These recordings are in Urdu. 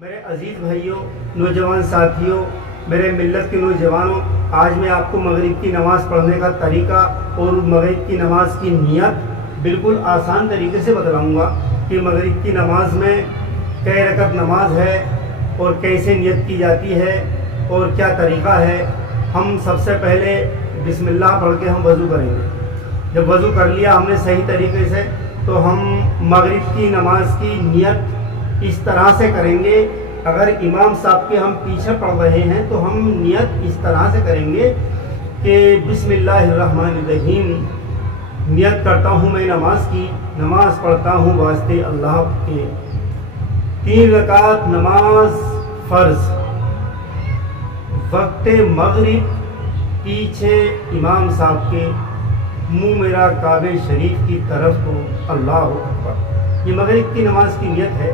میرے عزیز بھائیوں، نوجوان ساتھیوں، میرے ملت کے نوجوانوں، آج میں آپ کو مغرب کی نماز پڑھنے کا طریقہ اور مغرب کی نماز کی نیت بالکل آسان طریقے سے بتلاؤں گا کہ مغرب کی نماز میں کئی رکعت نماز ہے اور کیسے نیت کی جاتی ہے اور کیا طریقہ ہے۔ ہم سب سے پہلے بسم اللہ پڑھ کے ہم وضو کریں گے۔ جب وضو کر لیا ہم نے صحیح طریقے سے، تو ہم مغرب کی نماز کی نیت اس طرح سے کریں گے۔ اگر امام صاحب کے ہم پیچھے پڑھ رہے ہیں تو ہم نیت اس طرح سے کریں گے کہ بسم اللہ الرحمن الرحیم، نیت کرتا ہوں میں نماز کی، نماز پڑھتا ہوں واسطے اللہ کے، 3 رکعت نماز فرض، وقت مغرب، پیچھے امام صاحب کے، منہ میرا کعبہ شریف کی طرف کو، اللہ اکبر۔ یہ مغرب کی نماز کی نیت ہے۔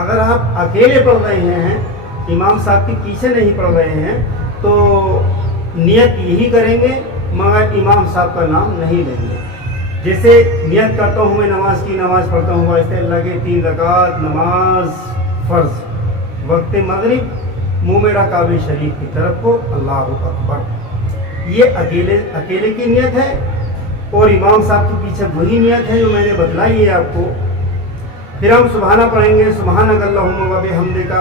اگر آپ اکیلے پڑھ رہے ہیں، امام صاحب کے پیچھے نہیں پڑھ رہے ہیں، تو نیت یہی کریں گے مگر امام صاحب کا نام نہیں لیں گے۔ جیسے نیت کرتا ہوں میں نماز کی، نماز پڑھتا ہوں واسطے اللہ کے، 3 رکعت نماز فرض، وقت مغرب، منہ میرا کعبہ شریف کی طرف کو، اللہ اکبر۔ یہ اکیلے کی نیت ہے، اور امام صاحب کے پیچھے وہی نیت ہے جو میں نے بتلائی ہے آپ کو۔ پھر ہم سبحانہ پڑھیں گے، سبحانک اللہم و بحمدک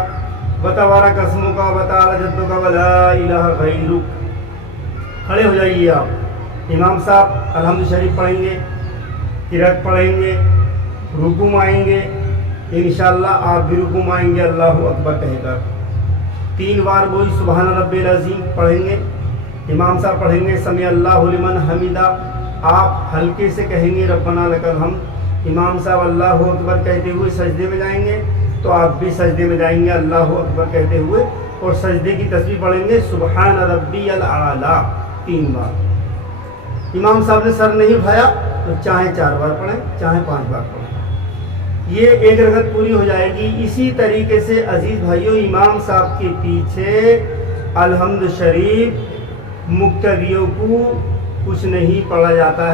وتبارک اسمک وتعالی جدک ولا الہ غیرک۔ کھڑے ہو جائیے آپ۔ امام صاحب الحمد شریف پڑھیں گے، قرأت پڑھیں گے، رکوع میں آئیں گے، انشاءاللہ آپ بھی رکوع میں آئیں گے اللہ اکبر کہہ کر۔ 3 بار وہی سبحان رب العظیم پڑھیں گے۔ امام صاحب پڑھیں گے سمیع اللہ لمن حمیدہ، آپ ہلکے سے کہیں گے ربنا لک الحمد۔ امام صاحب اللہ اکبر کہتے ہوئے سجدے میں جائیں گے، تو آپ بھی سجدے میں جائیں گے اللہ اکبر کہتے ہوئے، اور سجدے کی تسبیح پڑھیں گے سبحان ربی الاعلیٰ 3 بار۔ امام صاحب نے سر نہیں اٹھایا تو چاہے 4 بار پڑھیں، چاہے 5 بار پڑھیں، یہ 1 رکعت پوری ہو جائے گی۔ اسی طریقے سے عزیز بھائیوں، امام صاحب کے پیچھے الحمد شریف مقتدیوں کو کچھ نہیں پڑھا جاتا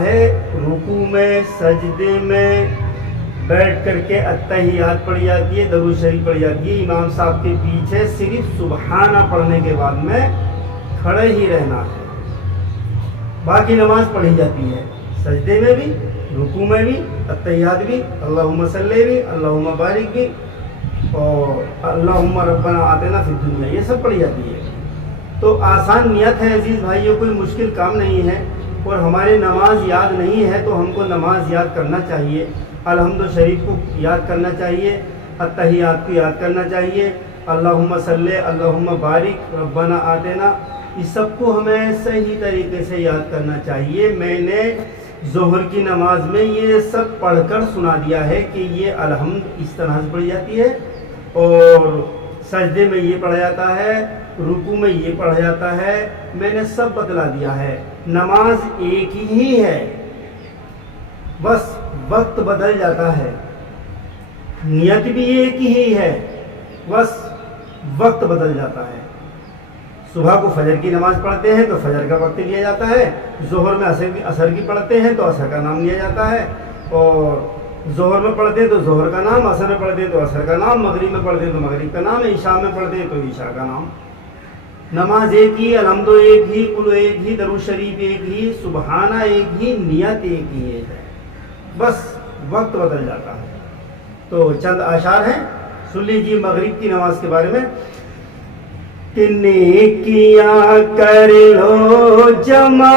ہے رکوع میں، سجدے میں بیٹھ کر کے التحیات پڑھی جاتی ہے، درود شریف پڑھی جاتی ہے۔ امام صاحب کے پیچھے صرف سبحانہ پڑھنے کے بعد میں کھڑے ہی رہنا ہے، باقی نماز پڑھی جاتی ہے، سجدے میں بھی، رکوع میں بھی، التحیات بھی، اللہم صلی بھی، اللہم بارک بھی، اور اللہم ربنا آتنا فی الدنیا، یہ سب پڑھی جاتی ہے۔ تو آسان نیت ہے عزیز بھائیوں، کوئی مشکل کام نہیں ہے، اور ہمارے نماز یاد نہیں ہے تو ہم کو نماز یاد کرنا چاہیے، الحمد شریف کو یاد کرنا چاہیے، التحیات کو یاد کرنا چاہیے، اللہم صلی، اللہم بارک، ربنا آتنا، اس سب کو ہمیں صحیح طریقے سے یاد کرنا چاہیے۔ میں نے ظہر کی نماز میں یہ سب پڑھ کر سنا دیا ہے کہ یہ الحمد اس طرح سے پڑھی جاتی ہے، اور سجدے میں یہ پڑھا جاتا ہے، رکوع میں یہ پڑھا جاتا ہے، میں نے سب بتلا دیا ہے۔ نماز ایک ہی ہے، بس وقت بدل جاتا ہے، نیت بھی ایک ہی ہے، بس وقت بدل جاتا ہے۔ صبح کو فجر کی نماز پڑھتے ہیں تو فجر کا وقت لیا جاتا ہے، ظہر میں عصر کی پڑھتے ہیں تو عصر کا نام لیا جاتا ہے، اور ظہر میں پڑھتے ہیں تو ظہر کا نام، عصر میں پڑھتے ہیں تو عصر کا نام، مغرب میں پڑھتے ہیں تو مغرب کا نام، عشاء میں پڑھتے ہیں تو عشاء کا نام۔ نماز ایک ہی، الحمد ایک ہی، کل ایک ہی، درود شریف ایک ہی، سبحانہ ایک ہی، نیت ایک ہی ہے، بس وقت بدل جاتا ہے۔ تو چند اشعار ہیں، سن لیجیے مغرب کی نماز کے بارے میں کہ نیکیاں کر لو جمع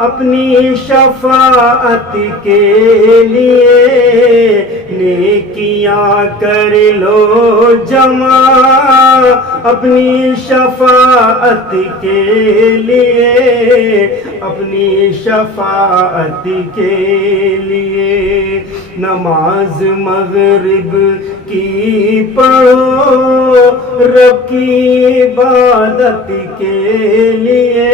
اپنی شفاعت کے لیے، نیکیاں کر لو جمع اپنی شفاعت کے لیے، اپنی شفاعت کے لیے، نماز مغرب کی پڑھو رب کی عبادت کے لیے،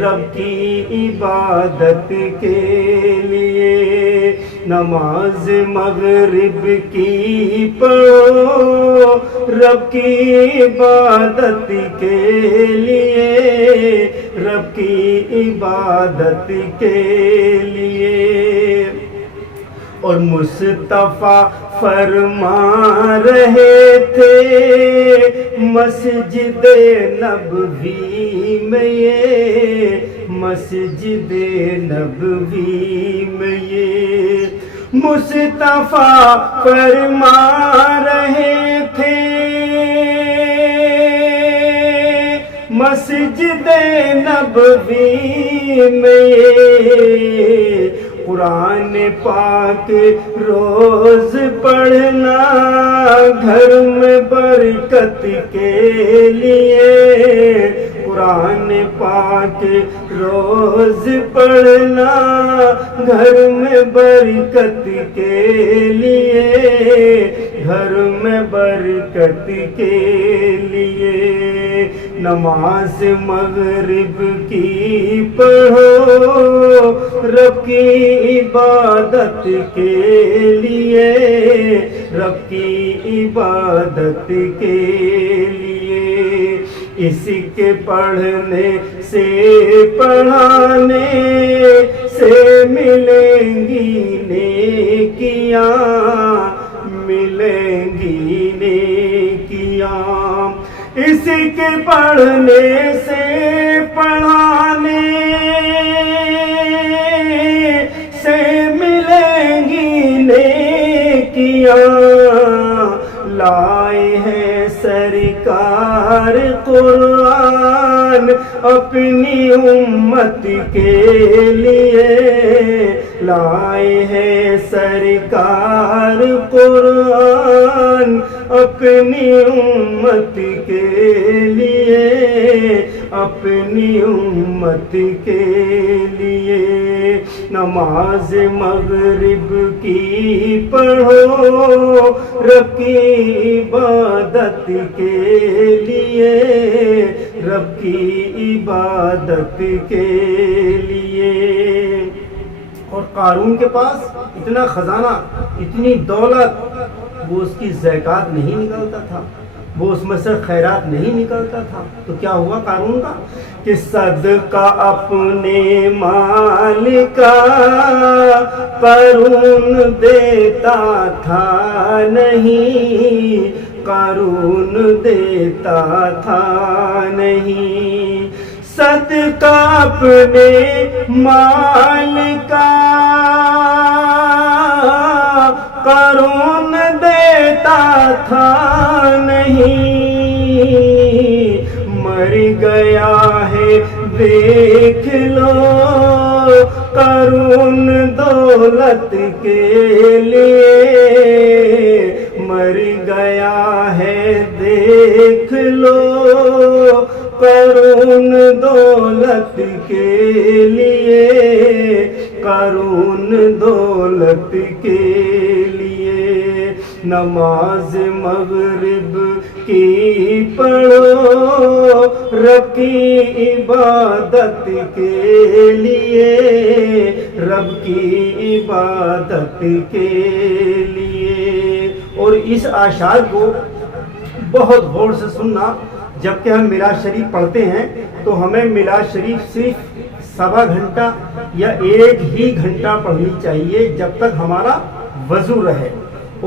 رب کی عبادت کے لیے، نماز مغرب کی پڑھو رب کی عبادت کے لیے، رب کی عبادت کے لیے، اور مصطفیٰ فرما رہے تھے مسجد نبوی میں، یہ مسجد نبوی میں یہ مصطفیٰ فرما رہے تھے مسجد نبوی میں، قرآن پاک روز پڑھنا گھر میں برکت کے لیے، قرآن پاک روز پڑھنا گھر میں برکت کے لیے، گھر میں برکت کے لیے، نماز مغرب کی پڑھو رب کی عبادت کے لیے، رب کی عبادت کے لیے، اس کے پڑھنے سے پڑھانے سے ملیں گی نیکیاں، ملیں گی نیکیاں، اس کے پڑھنے سے پڑھانے سے ملیں گی نیکیاں، لائے ہیں سرکار قرآن اپنی امت کے لیے، لائے ہیں سرکار قرآن اپنی امت کے لیے، اپنی امت کے لیے، نماز مغرب کی پڑھو رب کی عبادت کے لیے، رب کی عبادت کے لیے۔ اور قارون کے پاس اتنا خزانہ، اتنی دولت، وہ اس کی زکوٰۃ نہیں نکالتا تھا، وہ اس میں سے خیرات نہیں نکالتا تھا، تو کیا ہوا قارون کا کہ صدقہ اپنے مال کا قارون دیتا تھا نہیں، قارون دیتا تھا نہیں، صدقہ اپنے مال کا قارون دیتا تھا نہیں، مر گیا ہے دیکھ لو قارون دولت کے لیے، مر گیا ہے دیکھ لو قارون دولت کے لیے، قارون دولت کے لیے، نماز مغرب کی پڑھو رب کی عبادت کے لیے، رب کی عبادت کے لیے۔ اور اس اشعار کو بہت غور سے سننا، جبکہ ہم میلاد شریف پڑھتے ہیں تو ہمیں میلاد شریف صرف 1.25 گھنٹہ یا 1 ہی گھنٹہ پڑھنی چاہیے، جب تک ہمارا وضو رہے،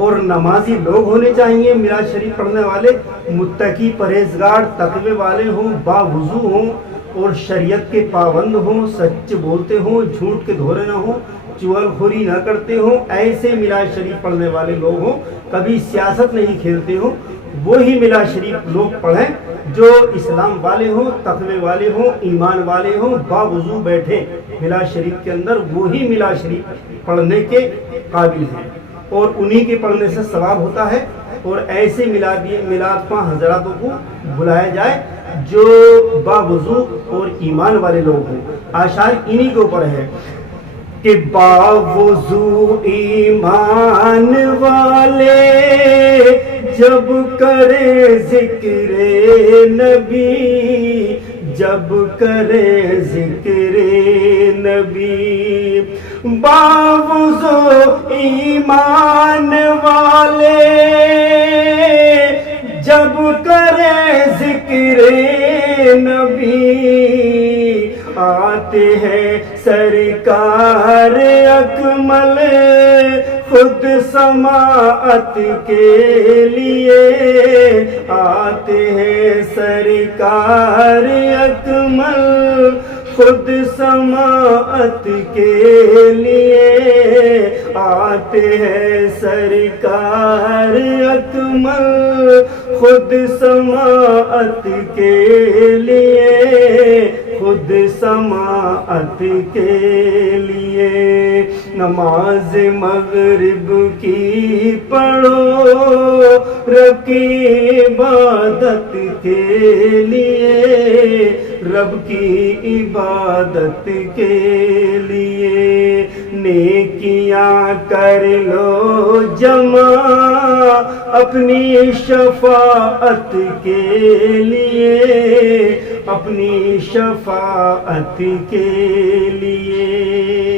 اور نمازی لوگ ہونے چاہیے میلاد شریف پڑھنے والے، متقی پرہیزگار تقوی والے ہوں، باوضو ہوں اور شریعت کے پابند ہوں، سچ بولتے ہوں، جھوٹ کے دھورے نہ ہوں، چغل خوری نہ کرتے ہوں، ایسے میلاد شریف پڑھنے والے لوگ ہوں، کبھی سیاست نہیں کھیلتے ہوں، وہی میلاد شریف لوگ پڑھیں جو اسلام والے ہوں، تقوی والے ہوں، ایمان والے ہوں، باوضو بیٹھے میلاد شریف کے اندر، وہی میلاد شریف پڑھنے کے قابل ہیں، اور انہی کے پڑھنے سے ثواب ہوتا ہے۔ اور ایسے میلاد خواہ حضراتوں کو بلایا جائے جو باوضو اور ایمان والے لوگ ہوں۔ اشعار انہی کے اوپر ہے کہ باوضو ایمان والے جب کرے ذکر نبی، جب کرے ذکر نبی، باوضو ایمان والے جب کرے ذکر نبی، آتے ہیں سرکار اکمل خود سماعت کے لیے آتے ہیں سرکار اکمل، خود سماعت کے لیے آتے ہیں سرکار اکمل، خود سماعت کے لیے، خود سماعت کے لیے۔ نماز مغرب کی پڑھو رب کی عبادت کے لیے، رب کی عبادت کے لیے۔ نیکیاں کر لو جمع اپنی شفاعت کے لیے، اپنی شفاعت کے لیے۔